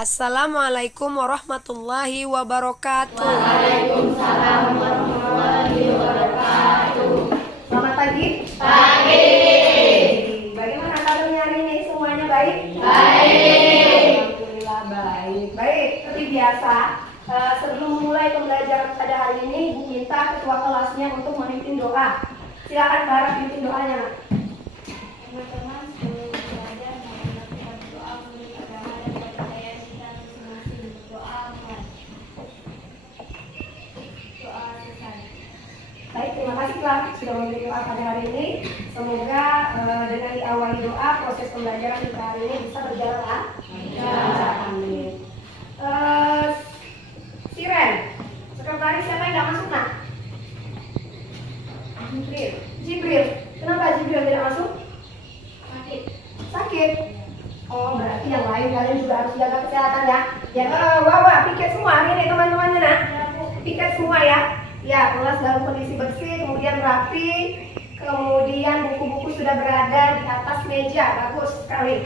Assalamualaikum warahmatullahi wabarakatuh. Waalaikumsalam warahmatullahi wabarakatuh. Selamat pagi. Pagi. Bagaimana kabarnya hari ini? Semuanya baik? Baik. Alhamdulillah baik. Baik, seperti biasa. Sebelum memulai pembelajaran pada hari ini, Ibu minta ketua kelasnya untuk memimpin doa. Silakan Barah pimpin doanya, Nak. Teman-teman, sebelum belajar mau melakukan doa menurut agama dan kepercayaan kita masing-masing. Doa aman. Doa selesai. Baik, terima kasih telah sudah memberi doa pada hari ini. Semoga dengan diawali doa, proses pembelajaran kita hari ini bisa berjalan lancar. Amin. Siren, sekretaris siapa yang tidak masuk, Nak? Jibril. Kenapa Jibril tidak masuk? Sakit. Oh, berarti yang lain kalian juga harus jaga kesehatan ya. Ya, piket semua hari ini teman-temannya, Nak. Piket semua ya. Ya, kelas dalam kondisi bersih, kemudian rapi, kemudian buku-buku sudah berada di atas meja. Bagus sekali.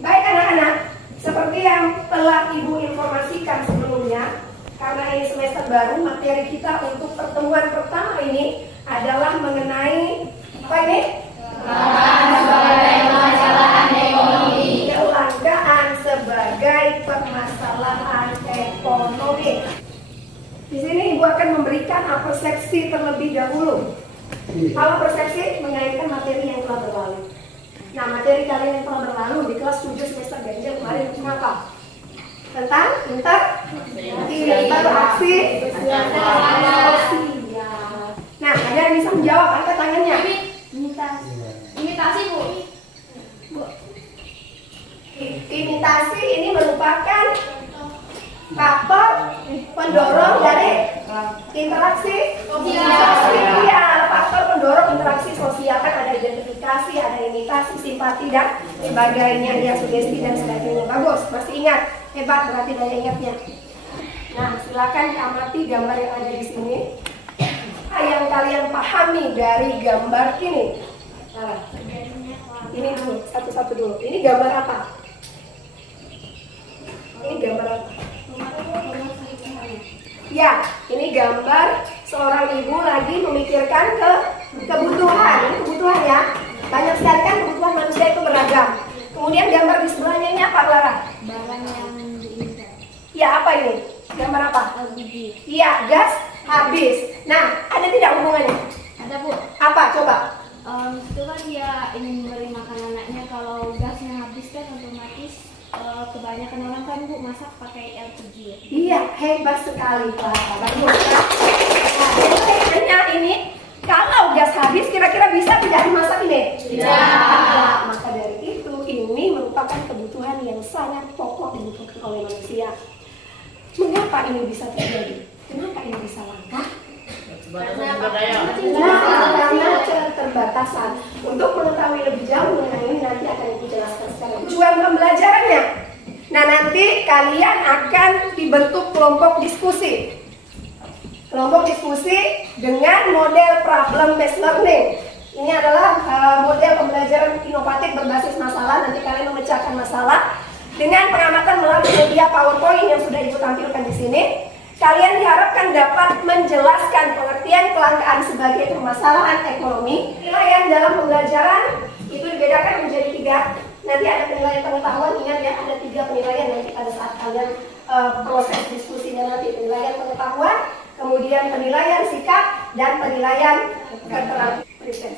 Baik anak-anak, seperti yang telah Ibu informasikan sebelumnya, karena ini semester baru, materi kita untuk pertemuan pertama ini adalah mengenai apa ini? Permasalahan ekonomi. Kelangkaan sebagai permasalahan ekonomi. Di sini Ibu akan memberikan persepsi terlebih dahulu. Kalau persepsi mengaitkan materi yang telah berlalu. Nah, materi kalian yang telah berlalu di kelas 7 semester ganjil kemarin tentang apa? Tentang interaksi sosial. Nah, ada yang bisa menjawab, angkat tangannya. Imitasi, Bu. Imitasi ini merupakan faktor pendorong dari interaksi sosial. Faktor pendorong interaksi sosial kan ada identifikasi, ada imitasi, simpati dan sebagainya, ya sugesti dan sebagainya. Bagus, masih ingat, hebat berarti daya ingatnya. Nah, silakan diamati gambar yang ada di sini. Apa yang kalian pahami dari gambar ini? Nah, ini dulu, satu-satu dulu. Ini gambar apa? Ini gambar apa? Ya, ini gambar seorang ibu lagi memikirkan kebutuhan. Ini kebutuhan ya. Banyak sekali kan kebutuhan manusia itu beragam. Kemudian gambar di sebelahnya ini apa, Clara? Barang yang diinginkan. Ya, apa ini? Gambar apa? LPG. Iya, gas habis. Nah, ada tidak hubungannya? Ada, Bu. Apa? Coba. Itu kan dia ingin memberi makan anaknya. Kalau gasnya habis kan otomatis kebanyakan orang kan, Bu, masak pakai LPG. Iya, hebat sekali, Pak. Bagus. Nah, pertanyaannya ini, kalau gas habis, kira-kira bisa tidak dimasak ini? Tidak. Maka dari itu, ini merupakan kebutuhan yang sangat pokok dibutuhkan oleh manusia. Mengapa ini bisa terjadi? Kenapa ini bisa langka? Karena keterbatasan. Untuk mengetahui lebih jauh mengenai ini nanti akan Ibu jelaskan secara tujuan pembelajarannya. Nah, nanti kalian akan dibentuk kelompok diskusi. Kelompok diskusi dengan model problem based learning. Ini adalah model pembelajaran inovatif berbasis masalah. Nanti kalian memecahkan masalah dengan pengamatan melalui media PowerPoint yang sudah Ibu tampilkan di sini. Kalian diharapkan dapat menjelaskan pengertian kelangkaan sebagai permasalahan ekonomi. Penilaian dalam pembelajaran itu dibedakan menjadi 3. Nanti ada penilaian pengetahuan, ingat ya, ada 3 penilaian nanti pada saat kalian proses diskusinya nanti. Penilaian pengetahuan, kemudian penilaian sikap, dan penilaian keterampilan.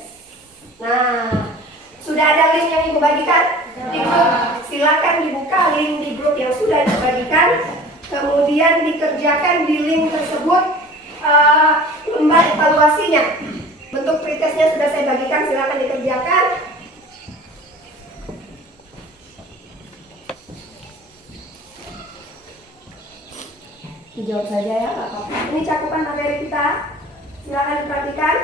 Nah, sudah ada link yang Ibu bagikan di grup. Silakan dibuka link di grup yang sudah dibagikan. Kemudian dikerjakan di link tersebut lembar evaluasinya. Bentuk pretestnya sudah saya bagikan, silakan dikerjakan. Dijawab saja ya, Pak. Ini cakupan materi kita, silakan diperhatikan.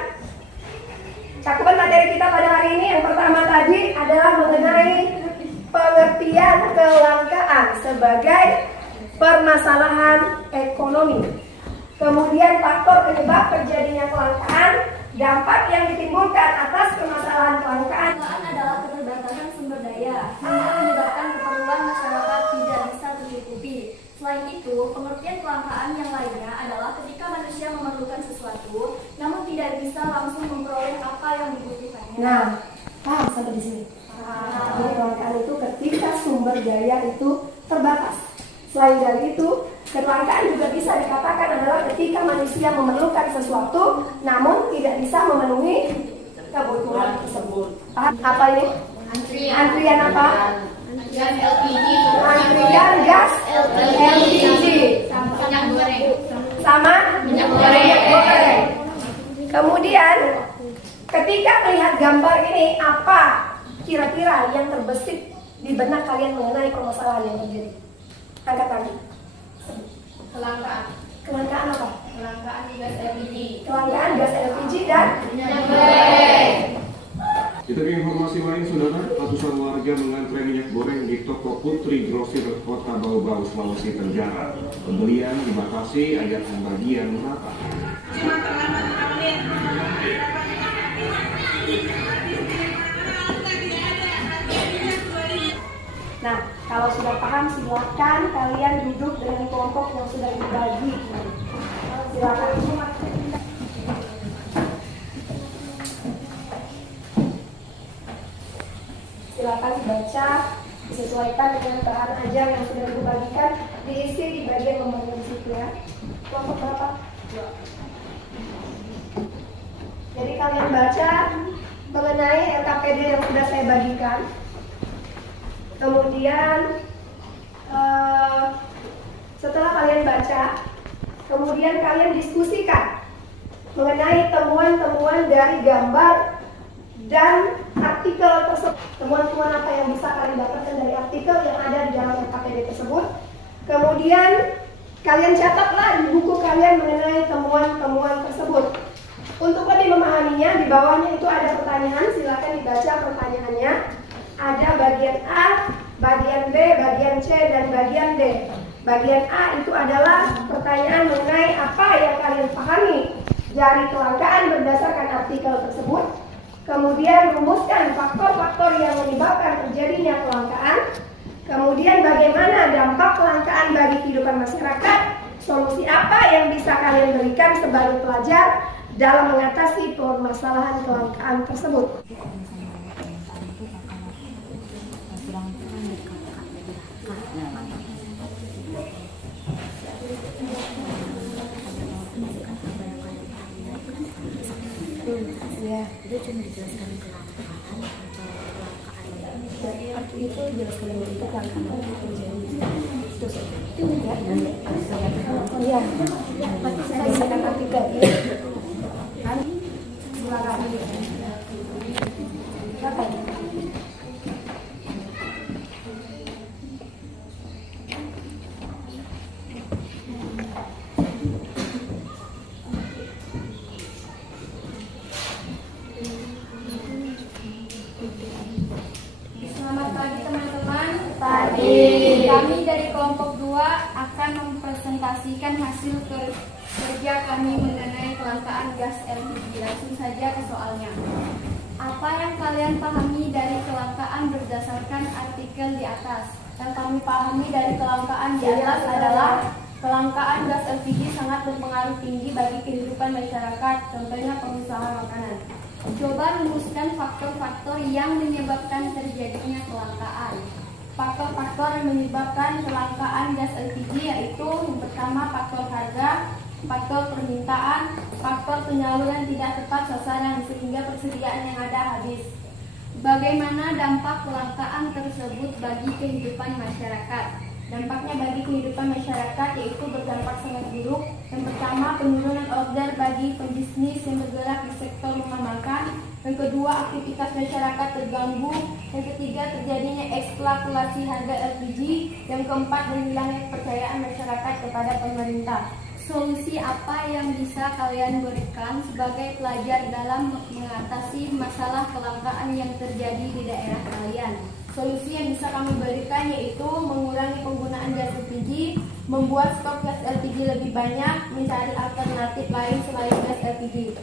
Cakupan materi kita pada hari ini yang pertama tadi adalah mengenai pengertian kelangkaan sebagai permasalahan ekonomi. Kemudian faktor penyebab terjadinya kelangkaan, dampak yang ditimbulkan atas permasalahan kelangkaan Kelangkaan adalah keterbatasan sumber daya, hingga menyebabkan keperluan masyarakat Selain itu, pengertian kelangkaan yang lainnya adalah ketika manusia memerlukan sesuatu, namun tidak bisa langsung memperoleh apa yang dibutuhkannya. Nah, paham sampai di sini? Jadi kelangkaan itu ketika sumber daya itu terbatas. Selain dari itu, kelangkaan juga bisa dikatakan adalah ketika manusia memerlukan sesuatu, namun tidak bisa memenuhi kebutuhan tersebut. Paham? Apa ini? Antrian apa? Gas LPG, Antrian gas LPG minyak goreng, sama minyak goreng. Kemudian ketika melihat gambar ini, apa kira-kira yang terbesit di benak kalian mengenai permasalahan yang terjadi? Angkat tangan. Kelangkaan, Kelangkaan apa? kelangkaan gas LPG, Kelangkaan gas LPG dan minyak goreng. Kita ke informasi lain, saudara, ratusan warga mengantre minyak goreng di toko Putri Grosir Kota Bau-Bau, Sulawesi Tenggara. Pembelian dibatasi agar pembagian merata. Nah, kalau sudah paham silakan kalian duduk dengan kelompok yang sudah dibagi. Silakan. Silakan dibaca, disesuaikan dengan bahan ajar yang sudah dibagikan, diisi di bagian nomor di situ ya. Kelompok berapa? 2. Jadi kalian baca mengenai LKPD yang sudah saya bagikan. Kemudian setelah kalian baca, kemudian kalian diskusikan mengenai temuan-temuan dari gambar dan artikel tersebut. Temuan-temuan apa yang bisa kalian dapatkan dari artikel yang ada di dalam LKPD tersebut. Kemudian kalian catatlah di buku kalian mengenai temuan-temuan tersebut. Untuk lebih memahaminya, di bawahnya itu ada pertanyaan, silakan dibaca pertanyaannya. Ada bagian A, bagian B, bagian C, dan bagian D. Bagian A itu adalah pertanyaan mengenai apa yang kalian pahami dari kelangkaan berdasarkan artikel tersebut. Kemudian rumuskan faktor-faktor yang menyebabkan terjadinya kelangkaan. Kemudian bagaimana dampak kelangkaan bagi kehidupan masyarakat. Solusi apa yang bisa kalian berikan sebagai pelajar dalam mengatasi permasalahan kelangkaan tersebut. Ya, itu cuma dijelaskan kelangkaan atau itu jelaskan untuk kelangkaan terjadi itu saja. Itu enggak. Oh iya, berdasarkan artikel. Silakan. Apa ini? Selamat pagi teman-teman. Pagi. Kami dari kelompok 2 akan mempresentasikan hasil kerja kami mengenai kelangkaan gas LPG. Langsung saja ke soalnya. Apa yang kalian pahami dari kelangkaan berdasarkan artikel di atas? Yang kami pahami dari kelangkaan di atas adalah kelangkaan gas LPG sangat berpengaruh tinggi bagi kehidupan masyarakat, contohnya pengusaha makanan. Coba rumuskan faktor-faktor yang menyebabkan terjadinya kelangkaan. Faktor-faktor yang menyebabkan kelangkaan gas LPG yaitu yang pertama faktor harga, faktor permintaan, faktor penyaluran tidak tepat sasaran sehingga persediaan yang ada habis. Bagaimana dampak kelangkaan tersebut bagi kehidupan masyarakat? Dampaknya bagi kehidupan masyarakat yaitu berdampak sangat buruk. Yang pertama, penurunan order bagi pebisnis yang bergerak di sektor rumah makan. Yang kedua, aktivitas masyarakat terganggu. Yang ketiga, terjadinya eksploitasi harga LPG. Yang keempat, berhilangnya kepercayaan masyarakat kepada pemerintah. Solusi apa yang bisa kalian berikan sebagai pelajar dalam mengatasi masalah kelangkaan yang terjadi di daerah kalian? Solusi yang bisa kami berikan yaitu mengurangi penggunaan gas LPG, membuat stok gas LPG lebih banyak, mencari alternatif lain selain gas LPG.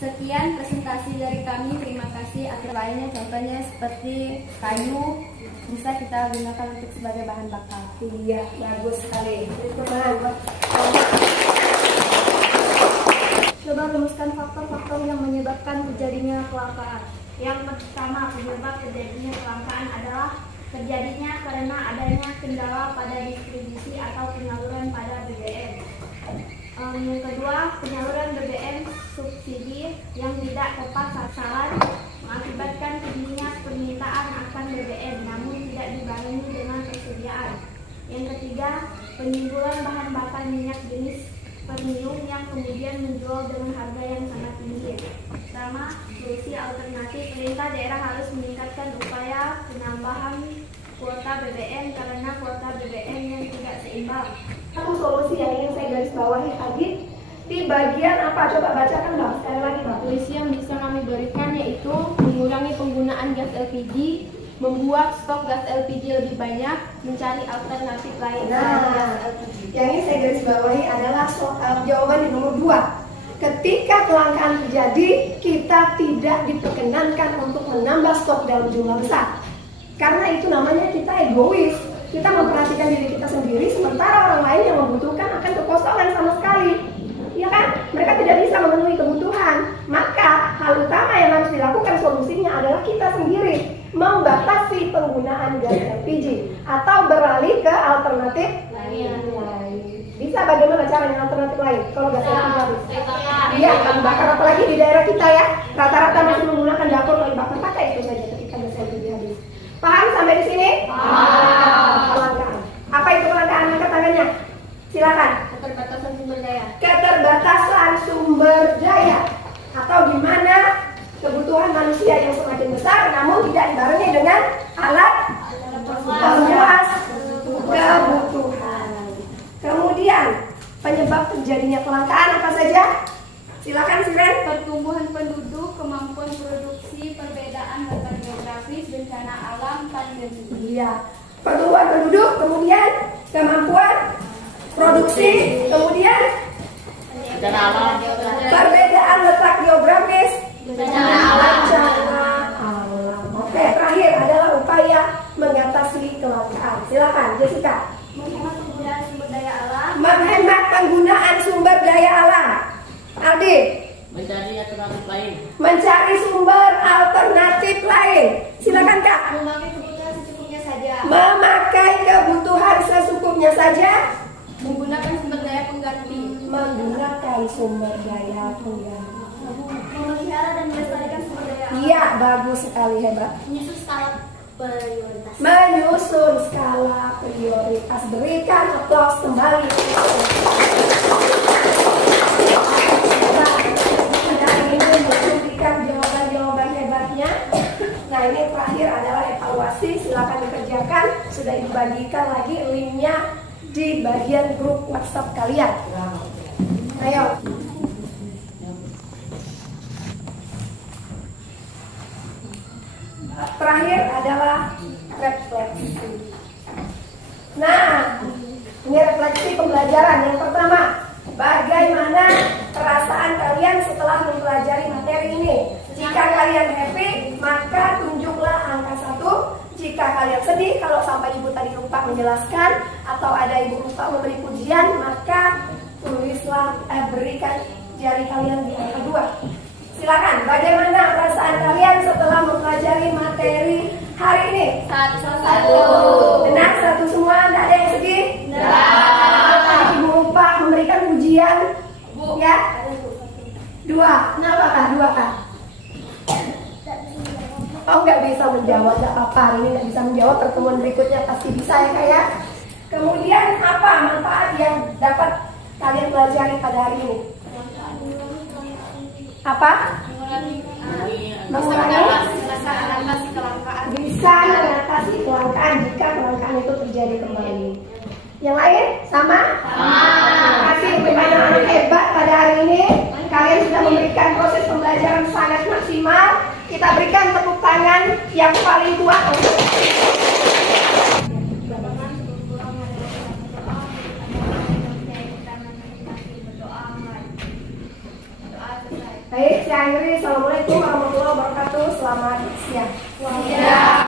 Sekian presentasi dari kami, terima kasih. Akhir lainnya contohnya seperti kayu, bisa kita gunakan untuk sebagai bahan bakar. Iya, bagus sekali. Teman-teman, Coba rumuskan faktor-faktor yang menyebabkan terjadinya kelangkaan. Yang pertama, penyebab terjadinya kelangkaan adalah terjadinya karena adanya kendala pada distribusi atau penyaluran pada BBM. Yang kedua, penyaluran BBM subsidi yang tidak tepat sasaran mengakibatkan tingginya permintaan akan BBM namun tidak dibarengi dengan persediaan. Yang ketiga, penimbulan bahan bakar minyak jenis premium yang kemudian menjual dengan harga yang sangat tinggi. Pertama, solusi alternatif, pemerintah daerah harus meningkatkan upaya penambahan kuota BBM karena kuota BBM yang tidak seimbang. satu solusi yang ingin saya garis bawahi tadi di bagian apa? Coba bacakan Bang, sekali lagi Bang. Solusi yang bisa kami berikan yaitu mengurangi penggunaan gas LPG, membuat stok gas LPG lebih banyak, mencari alternatif lain selain gas LPG. Yang ingin saya garis bawahi adalah soal jawaban di nomor 2. Ketika kelangkaan terjadi, kita tidak diperkenankan untuk menambah stok dalam jumlah besar. Karena itu namanya kita egois. Kita memperhatikan diri kita sendiri, sementara orang lain yang membutuhkan akan kekosongan sama sekali. Ya kan? Mereka tidak bisa memenuhi kebutuhan. Maka hal utama yang harus dilakukan solusinya adalah kita sendiri membatasi penggunaan gas LPG atau beralih ke alternatif lain. Bisa bagaimana caranya alternatif lain? Kalau gas LPG habis. Iya, bahan bakar apalagi di daerah kita ya. Rata-rata masih menggunakan dapur kayu bakar, pakai itu saja ketika gas LPG habis. Paham sampai di sini? Kelangkaan. Apa itu kelangkaan? Angkat tangannya. Silakan. Keterbatasan sumber daya. Keterbatasan sumber daya atau di mana kebutuhan manusia yang semakin besar namun tidak dibarengi dengan alat pemuas kebutuhan. Kemudian penyebab terjadinya kelangkaan apa saja? Silakan Siren. Pertumbuhan penduduk, kemampuan produksi, perbedaan letak geografis, bencana alam, pandemi. Iya. Pertumbuhan penduduk, kemudian kemampuan produksi, kemudian perbedaan letak geografis, bencana alam. Oke, terakhir adalah upaya mengatasi kelangkaan. Silakan Jessica. Menghemat penggunaan sumber daya alam. Menghemat penggunaan sumber daya alam. Aldi. Mencari alternatif lain. Mencari sumber alternatif lain. Silakan Kak. Memakai kebutuhan secukupnya saja. Memakai kebutuhan secukupnya saja. Menggunakan sumber daya pengganti. Menggunakan sumber daya pengganti. Memelihara dan melestarikan sumber daya alam. Iya, bagus sekali, hebat. Menyusun skala prioritas. Menyusun skala prioritas. Berikan aplaus kembali. Sudah ingin memberikan jawaban-jawaban hebatnya. Nah, ini terakhir adalah evaluasi. Silakan dikerjakan. Sudah Ibu bagikan lagi linknya di bagian grup WhatsApp kalian. Ayo. Terakhir adalah refleksi. Nah, ini refleksi pembelajaran. Yang pertama, bagaimana perasaan kalian setelah mempelajari materi ini? Jika kalian happy, maka tunjuklah angka 1. Jika kalian sedih, kalau sampai ibu tadi lupa menjelaskan atau ada ibu lupa memberi pujian, maka tulislah, berikan jari kalian di angka 2. Silakan, bagaimana perasaan kalian setelah mempelajari materi hari ini? 1. Benar, 1 semua, tidak ada yang sedih? Tidak. Ibu lupa memberikan pujian? Ya? 2, kenapa Kak? 2 Kak? Oh, nggak bisa menjawab, nggak apa-apa. Hari ini nggak bisa menjawab, pertemuan berikutnya pasti bisa ya Kak ya. Kemudian apa manfaat yang dapat kalian pelajari pada hari ini? Apa? Mengurangi bisa mengatasi kelangkaan jika kelangkaan itu terjadi kembali. Yang lain sama? Terima kasih untuk anak-anak hebat pada hari ini. Kalian sudah memberikan proses pembelajaran sangat maksimal. Kita berikan tepuk tangan yang paling kuat untuk Baik, saya akhiri. Assalamualaikum warahmatullahi wabarakatuh. Selamat siang.